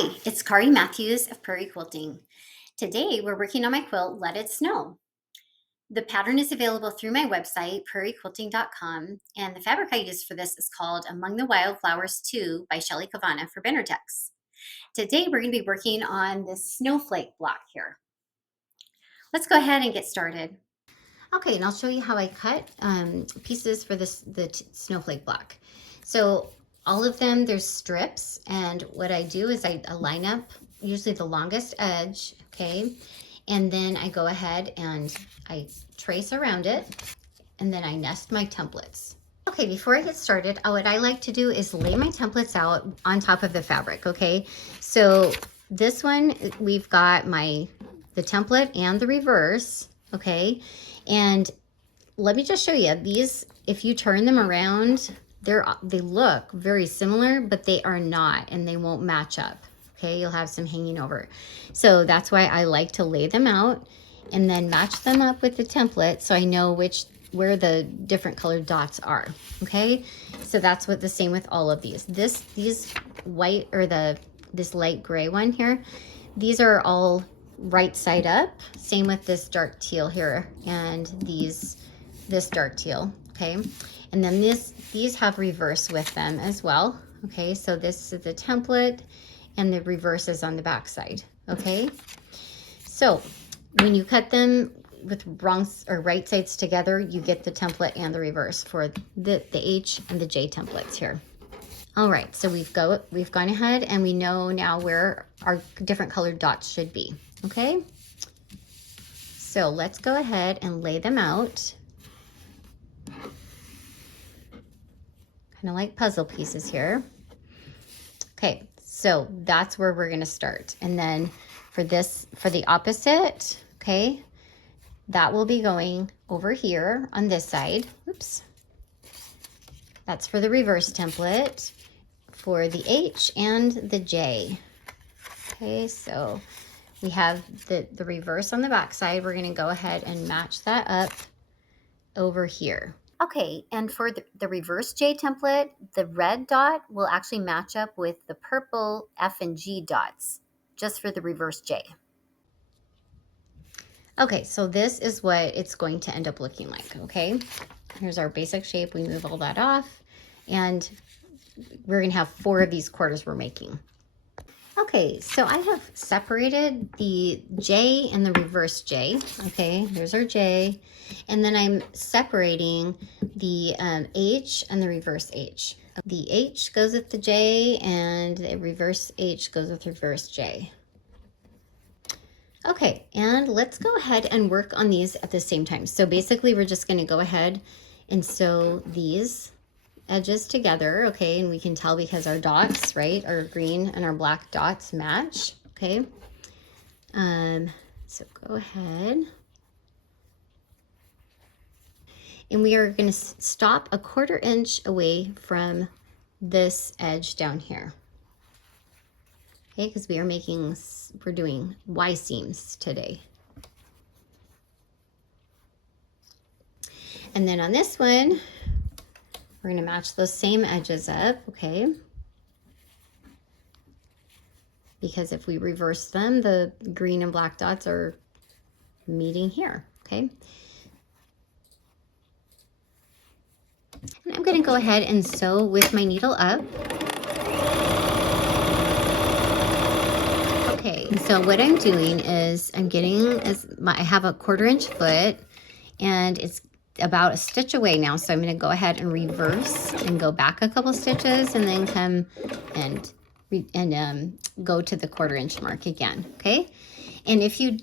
Hi, it's Kari Mathews of Prairie Quilting. Today we're working on my quilt, Let It Snow. The pattern is available through my website, prairiequilting.com, and the fabric I used for this is called Among the Wildflowers II by Shelley Cavanna for Benertex. Today we're going to be working on this snowflake block here. Let's go ahead and get started. Okay, and I'll show you how I cut pieces for the snowflake block. So all of them, there's strips, and what I do is I line up usually the longest edge, okay, and then I go ahead and I trace around it, and then I nest my templates. Okay, before I get started, what I like to do is lay my templates out on top of the fabric, okay? So this one, we've got the template and the reverse, okay? And let me just show you, these, if you turn them around, they look very similar, but they are not, and they won't match up, okay? You'll have some hanging over. So that's why I like to lay them out and then match them up with the template so I know where the different colored dots are, okay? So that's the same with all of these. These white, or this light gray one here, these are all right side up. Same with this dark teal here and this dark teal, okay? And then these have reverse with them as well, okay? So this is the template and the reverse is on the back side, okay? So when you cut them with wrong or right sides together, you get the template and the reverse for the H and the J templates here. All right, so we've gone ahead and we know now where our different colored dots should be, okay? So let's go ahead and lay them out. Kind of like puzzle pieces here. Okay, so that's where we're gonna start. And then for the opposite, okay, that will be going over here on this side. Oops. That's for the reverse template for the H and the J. Okay, so we have the reverse on the back side. We're gonna go ahead and match that up over here. Okay, and for the reverse J template, the red dot will actually match up with the purple F and G dots, just for the reverse J. Okay, so this is what it's going to end up looking like, okay? Here's our basic shape. We move all that off, and we're gonna have 4 of these quarters we're making. Okay, so I have separated the J and the reverse J. Okay, here's our J. And then I'm separating the H and the reverse H. The H goes with the J and the reverse H goes with reverse J. Okay, and let's go ahead and work on these at the same time. So basically we're just gonna go ahead and sew these edges together, okay, and we can tell because our dots, right, our green and our black dots match, okay. So go ahead, and we are going to stop a 1/4 inch away from this edge down here, okay, because we're doing Y seams today. And then on this one, we're going to match those same edges up, okay? Because if we reverse them, the green and black dots are meeting here, okay? And I'm going to go ahead and sew with my needle up. Okay, so what I'm doing is I have a 1/4 inch foot, and it's about a stitch away now, so I'm going to go ahead and reverse and go back a couple stitches and then come and go to the 1/4 inch mark again, okay? And if you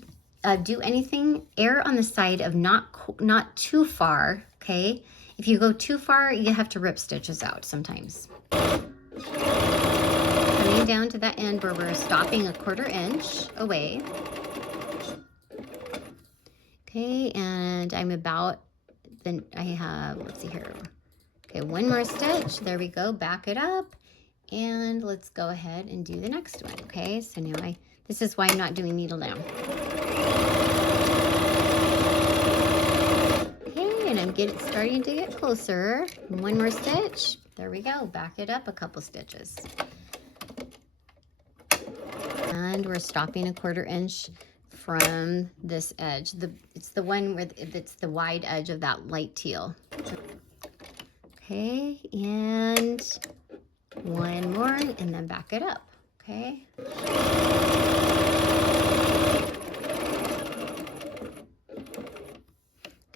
do anything, err on the side of not too far, okay? If you go too far, you have to rip stitches out sometimes. Coming down to that end where we're stopping a 1/4 inch away. Okay, and I'm about, then I have, let's see here. Okay, 1 more stitch. There we go. Back it up. And let's go ahead and do the next one. Okay, so now this is why I'm not doing needle down. Okay, and I'm starting to get closer. 1 more stitch. There we go. Back it up a couple stitches. And we're stopping 1/4 inch from this edge. It's the one where it's the wide edge of that light teal. Okay, and one more, and then back it up. Okay.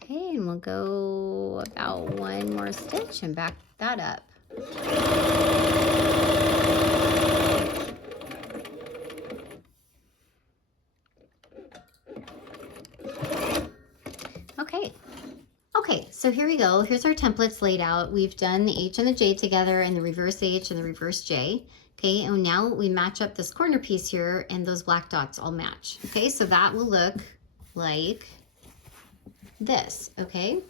Okay, and we'll go about one more stitch and back that up. Okay, so here we go. Here's our templates laid out. We've done the H and the J together and the reverse H and the reverse J. Okay, and now we match up this corner piece here and those black dots all match. Okay, so that will look like this, okay?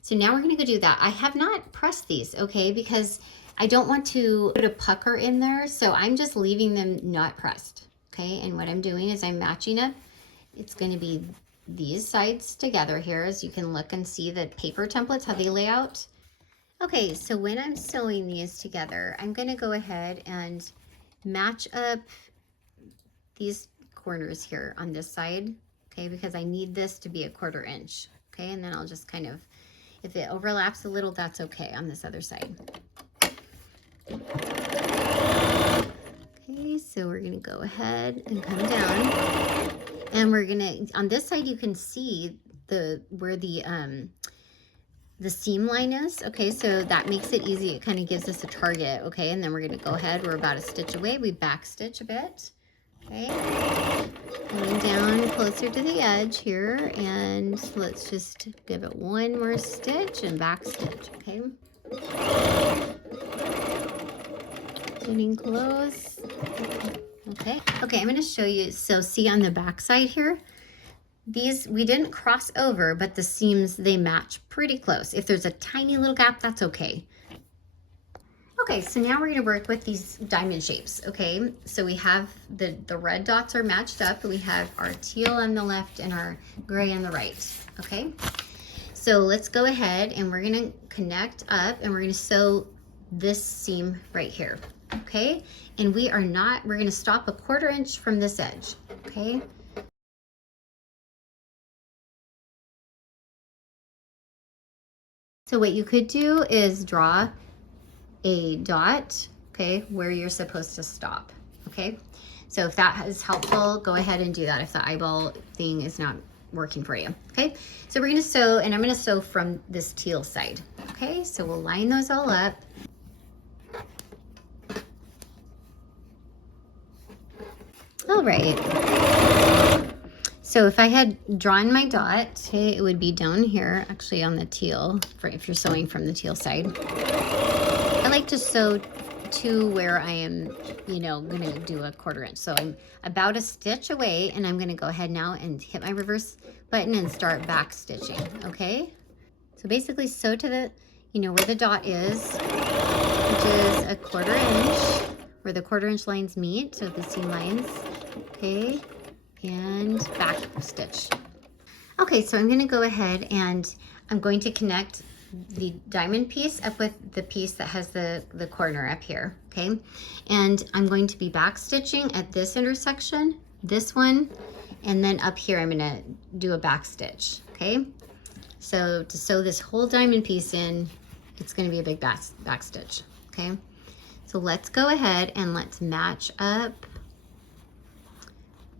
So now we're gonna go do that. I have not pressed these, okay, because I don't want to put a pucker in there, so I'm just leaving them not pressed, okay? And what I'm doing is I'm matching up. It's gonna be these sides together here, as you can look and see the paper templates, how they lay out. Okay, so when I'm sewing these together, I'm gonna go ahead and match up these corners here on this side, okay, because I need this to be 1/4 inch, okay, and then I'll just kind of, if it overlaps a little, that's okay on this other side. Okay, so we're gonna go ahead and come down. And we're gonna, on this side, you can see where the seam line is. Okay, so that makes it easy. It kind of gives us a target. Okay, and then we're gonna go ahead. We're about a stitch away. We back stitch a bit. Okay, coming down closer to the edge here, and let's just give it one more stitch and back stitch. Okay, getting close. Okay, I'm going to show you. So see on the back side here, these, we didn't cross over, but the seams, they match pretty close. If there's a tiny little gap, that's okay. Okay, so now we're going to work with these diamond shapes, okay? So we have the red dots are matched up. We have our teal on the left and our gray on the right, okay? So let's go ahead and we're going to connect up and we're going to sew this seam right here. Okay, and we're going to stop 1/4 inch from this edge, okay? So what you could do is draw a dot, okay, where you're supposed to stop, okay? So if that is helpful, go ahead and do that if the eyeball thing is not working for you, okay? So we're gonna sew, and I'm gonna sew from this teal side, okay? So we'll line those all up. All right, so if I had drawn my dot, okay, it would be down here, actually on the teal, if you're sewing from the teal side. I like to sew to where I am, you know, gonna do 1/4 inch. So I'm about a stitch away, and I'm gonna go ahead now and hit my reverse button and start back stitching, okay? So basically sew to the, you know, where the dot is, which is 1/4 inch, where the 1/4 inch lines meet, so the seam lines, okay, and back stitch. Okay, so I'm gonna go ahead and I'm going to connect the diamond piece up with the piece that has the corner up here, okay? And I'm going to be back stitching at this intersection, this one, and then up here I'm gonna do a back stitch, okay? So to sew this whole diamond piece in, it's gonna be a big back stitch, okay? So let's go ahead and let's match up.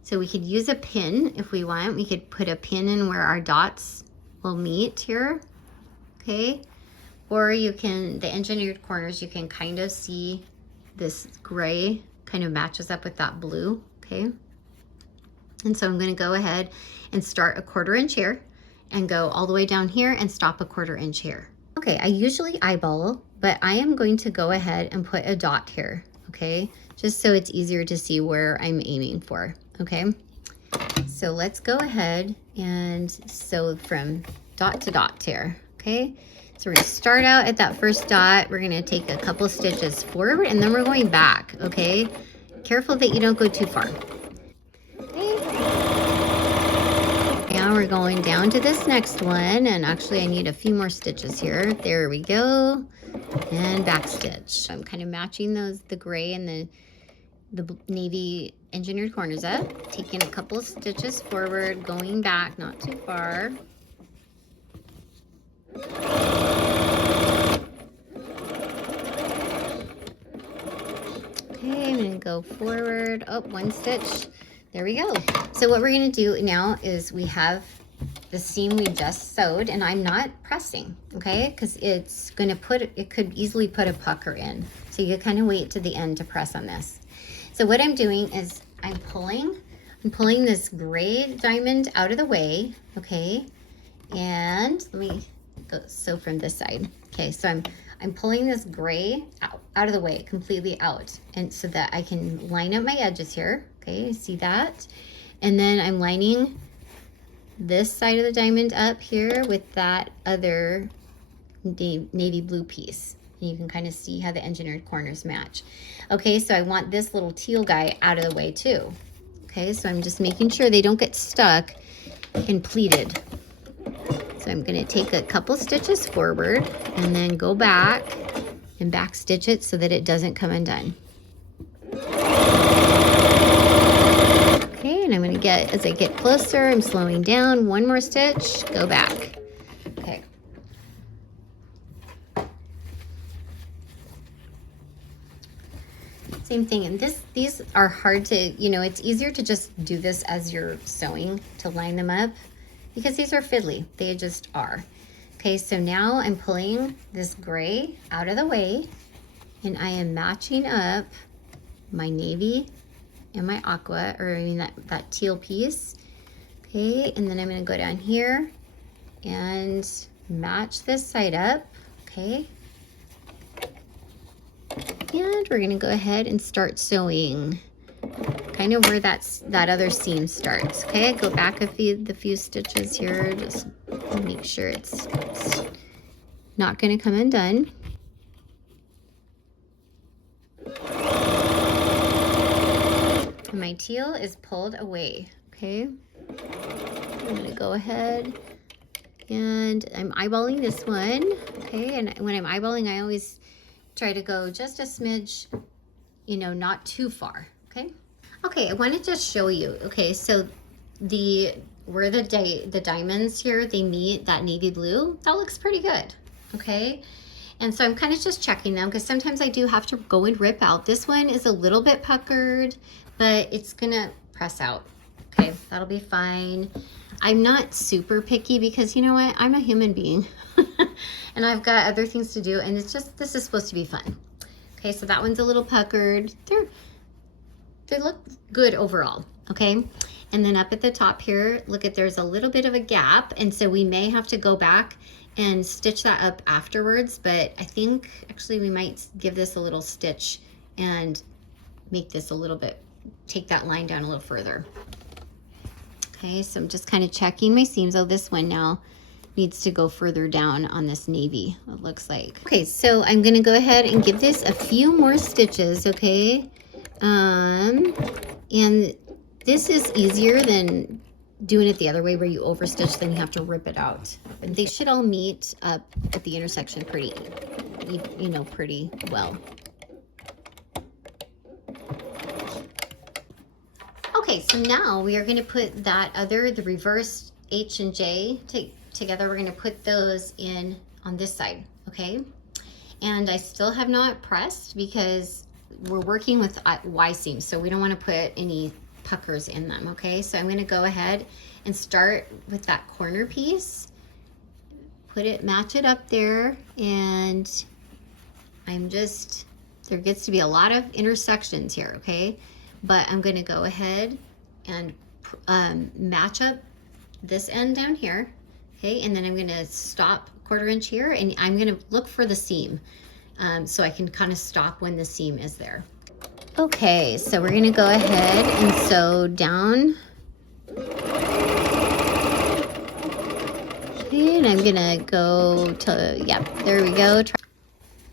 So we could use a pin if we want. We could put a pin in where our dots will meet here, okay? Or you can, the engineered corners, you can kind of see this gray kind of matches up with that blue, okay? And so I'm gonna go ahead and start 1/4 inch here and go all the way down here and stop 1/4 inch here. Okay, I usually eyeball, but I am going to go ahead and put a dot here, okay? Just so it's easier to see where I'm aiming for, okay? So let's go ahead and sew from dot to dot here, okay? So we're gonna start out at that first dot. We're gonna take a couple stitches forward and then we're going back, okay? Careful that you don't go too far. Okay. Now we're going down to this next one, and actually I need a few more stitches here. There we go, and back stitch. I'm kind of matching those, the gray and the the navy engineered corners up, taking a couple of stitches forward, going back, not too far. Okay, I'm gonna go forward, oh, one stitch. There we go. So what we're gonna do now is we have the seam we just sewed, and I'm not pressing, okay? Because it's gonna it could easily put a pucker in. So you kind of wait to the end to press on this. So what I'm doing is I'm pulling this gray diamond out of the way, okay? And let me go sew from this side. Okay, so I'm pulling this gray out of the way, completely out, and so that I can line up my edges here. Okay, see that? And then I'm lining this side of the diamond up here with that other navy blue piece. And you can kind of see how the engineered corners match. Okay, so I want this little teal guy out of the way too. Okay, so I'm just making sure they don't get stuck and pleated. So I'm gonna take a couple stitches forward and then go back and back stitch it so that it doesn't come undone. Okay, and I'm gonna as I get closer, I'm slowing down, one more stitch, go back. Okay. Same thing, and these are hard to, it's easier to just do this as you're sewing to line them up because these are fiddly, they just are. Okay, so now I'm pulling this gray out of the way and I am matching up my navy and my aqua, or I mean that teal piece. Okay, and then I'm gonna go down here and match this side up, okay? And we're gonna go ahead and start sewing kind of where that other seam starts. Okay, go back the few stitches here, just make sure it's not gonna come undone. And my teal is pulled away, okay? I'm gonna go ahead and I'm eyeballing this one, okay? And when I'm eyeballing, I always try to go just a smidge, not too far, okay? Okay, I want to just show you, okay, so where the diamonds here, they meet that navy blue, that looks pretty good, okay? And so I'm kind of just checking them because sometimes I do have to go and rip out. This one is a little bit puckered, but it's gonna press out, okay? That'll be fine. I'm not super picky because you know what? I'm a human being and I've got other things to do, and this is supposed to be fun. Okay, so that one's a little puckered. They look good overall, okay? And then up at the top here, look there's a little bit of a gap, and so we may have to go back and stitch that up afterwards, but I think actually we might give this a little stitch and make this a little bit, take that line down a little further. Okay, so I'm just kind of checking my seams. Oh, this one now needs to go further down on this navy, it looks like. Okay, so I'm gonna go ahead and give this a few more stitches, okay? And this is easier than doing it the other way where you overstitch, then you have to rip it out. And they should all meet up at the intersection pretty well. Okay, so now we are going to put the reverse H and J together. We're going to put those in on this side, okay? And I still have not pressed because we're working with Y seams, so we don't want to put any puckers in them, okay? So I'm going to go ahead and start with that corner piece, match it up there, and there gets to be a lot of intersections here, okay? But I'm going to go ahead and match up this end down here, okay? And then I'm going to stop 1/4 inch here, and I'm going to look for the seam so I can kind of stop when the seam is there. Okay, so we're going to go ahead and sew down. Okay, and I'm going to go to, yeah, there we go.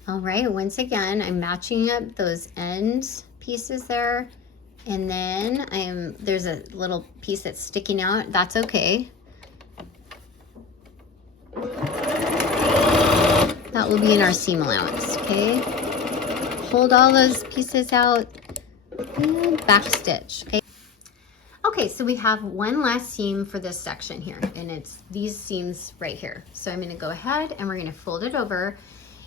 All right, once again, I'm matching up those end pieces there. And then there's a little piece that's sticking out. That's okay. That will be in our seam allowance, okay? Hold all those pieces out and back stitch. Okay. Okay, so we have one last seam for this section here, and it's these seams right here. So I'm going to go ahead and we're going to fold it over,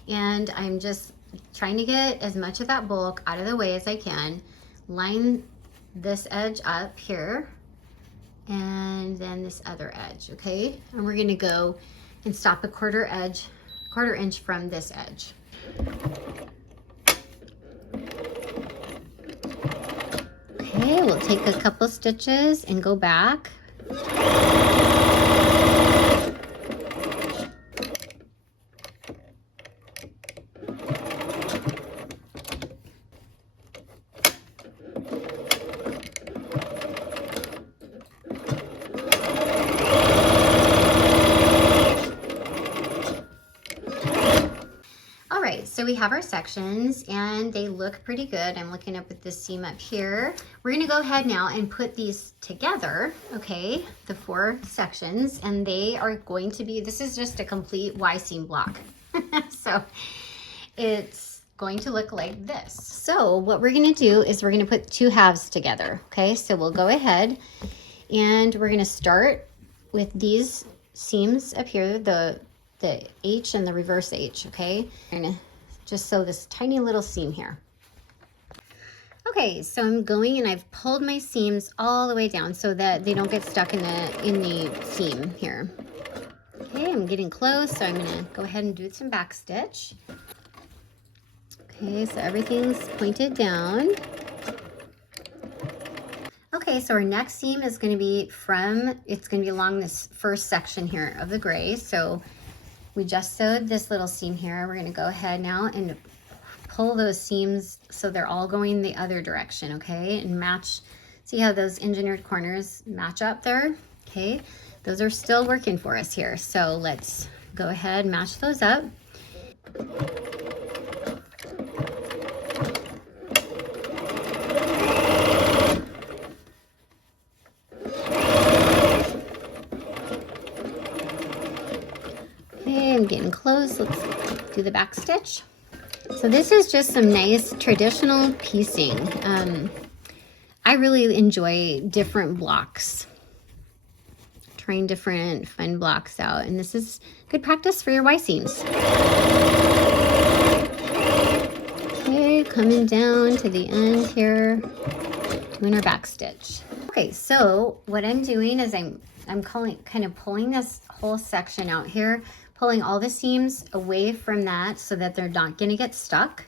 and I'm just trying to get as much of that bulk out of the way as I can. Line this edge up here and then this other edge, okay? And we're going to go and stop a quarter inch from this edge. Okay, we'll take a couple stitches and go back. So we have our sections and they look pretty good. I'm looking up at this seam up here. We're gonna go ahead now and put these together, okay? The 4 sections, and they are going to be, this is just a complete Y seam block. So it's going to look like this. So what we're gonna do is we're gonna put 2 halves together, okay? So we'll go ahead and we're gonna start with these seams up here, the H and the reverse H, okay? We're gonna just sew this tiny little seam here. Okay, so I'm going and I've pulled my seams all the way down so that they don't get stuck in the seam here. Okay, I'm getting close, so I'm gonna go ahead and do some back stitch. Okay, so everything's pointed down. Okay, so our next seam is gonna be it's gonna be along this first section here of the gray. So we just sewed this little seam here. We're gonna go ahead now and pull those seams so they're all going the other direction, okay? And match, see how those engineered corners match up there? Okay, those are still working for us here. So let's go ahead and match those up. I'm getting close. Let's do the back stitch. So this is just some nice traditional piecing. I really enjoy different blocks, trying different fun blocks out, and this is good practice for your Y seams. Okay, coming down to the end here, doing our back stitch. Okay, so what I'm doing is I'm kind of pulling this whole section out here, pulling all the seams away from that so that they're not gonna get stuck.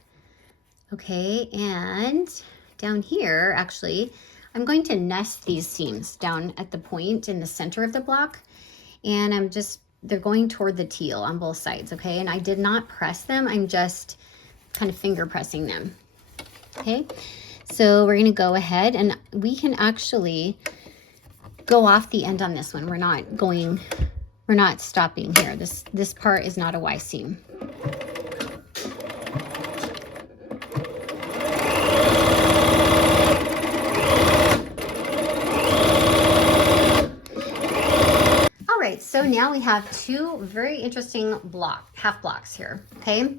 Okay, and down here, actually, I'm going to nest these seams down at the point in the center of the block, and they're going toward the teal on both sides, okay? And I did not press them, I'm just kind of finger pressing them, okay? So we're gonna go ahead and we can actually go off the end on this one. We're not stopping here. This part is not a Y seam. All right, so now we have 2 very interesting half blocks here, okay?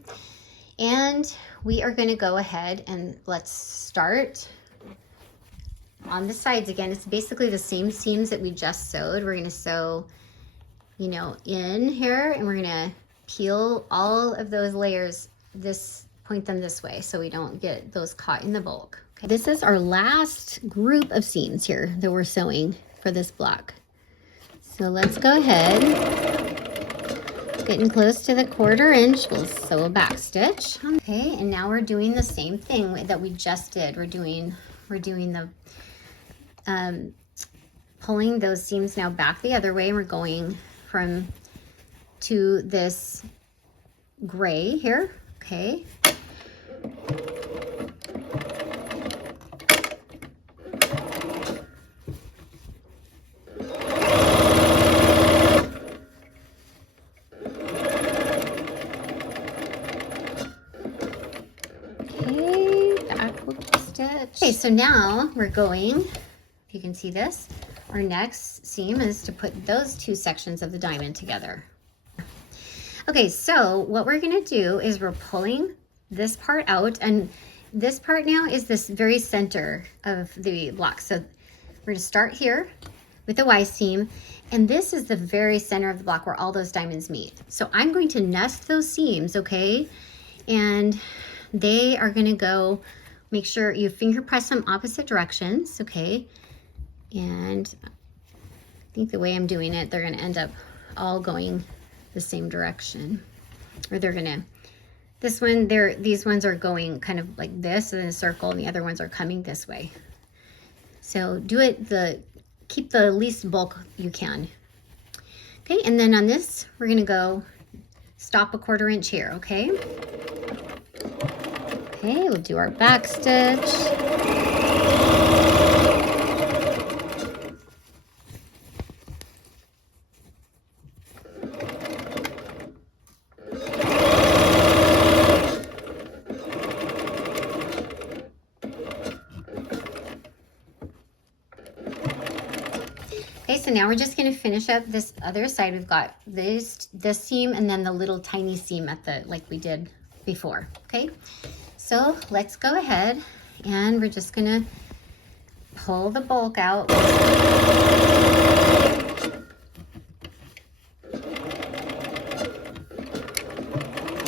And we are gonna go ahead and let's start on the sides again. It's basically the same seams that we just sewed. We're gonna sew, you know, in here, and we're gonna peel all of those layers, point them this way so we don't get those caught in the bulk. Okay. This is our last group of seams here that we're sewing for this block. So let's go ahead, getting close to the 1/4 inch, we'll sew a back stitch. Okay, and now we're doing the same thing that we just did. We're doing the pulling those seams now back the other way, and we're going to this gray here, okay? Okay, back stitch. Okay, so now we're going, if you can see this, our next seam is to put those 2 sections of the diamond together. Okay, so what we're gonna do is we're pulling this part out, and this part now is this very center of the block. So we're gonna start here with the Y seam, and this is the very center of the block where all those diamonds meet. So I'm going to nest those seams, okay? And they are gonna go, make sure you finger press them opposite directions, okay? And I think the way I'm doing it, they're gonna end up all going the same direction. Or they're gonna, this one, these ones are going kind of like this in a circle, and the other ones are coming this way. So do it, keep the least bulk you can. Okay, and then on this, we're gonna go stop a 1/4 inch here, okay? Okay, we'll do our back stitch. Okay, so now we're just gonna finish up this other side. We've got this seam and then the little tiny seam at the, like we did before, okay? So let's go ahead and we're just gonna pull the bulk out.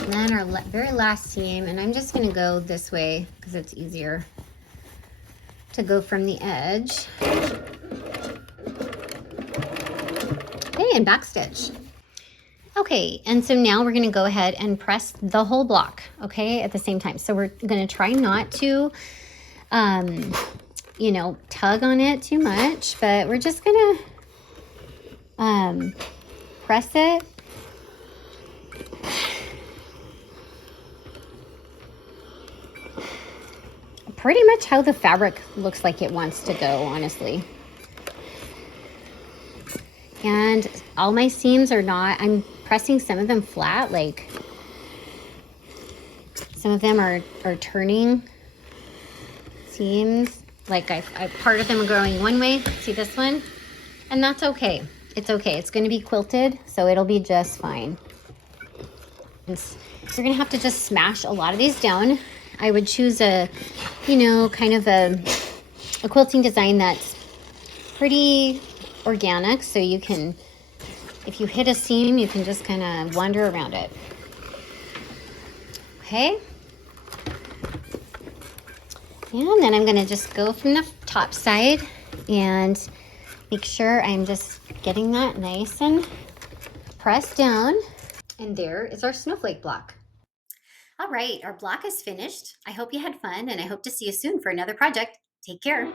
And then our very last seam, and I'm just gonna go this way because it's easier to go from the edge. Okay, and back stitch. Okay, and so now we're gonna go ahead and press the whole block, okay, at the same time. So we're gonna try not to, you know, tug on it too much, but we're just gonna press it. Pretty much how the fabric looks like it wants to go, honestly. And all my seams are not, I'm pressing some of them flat, like some of them are turning seams. Like I part of them are going one way, see this one? And that's okay. It's okay, it's gonna be quilted, so it'll be just fine. And you're gonna have to just smash a lot of these down. I would choose a, you know, kind of a quilting design that's pretty organic, so you can, if you hit a seam, you can just kind of wander around it. Okay. And then I'm going to just go from the top side and make sure I'm just getting that nice and pressed down. And there is our snowflake block. All right, our block is finished. I hope you had fun, and I hope to see you soon for another project. Take care.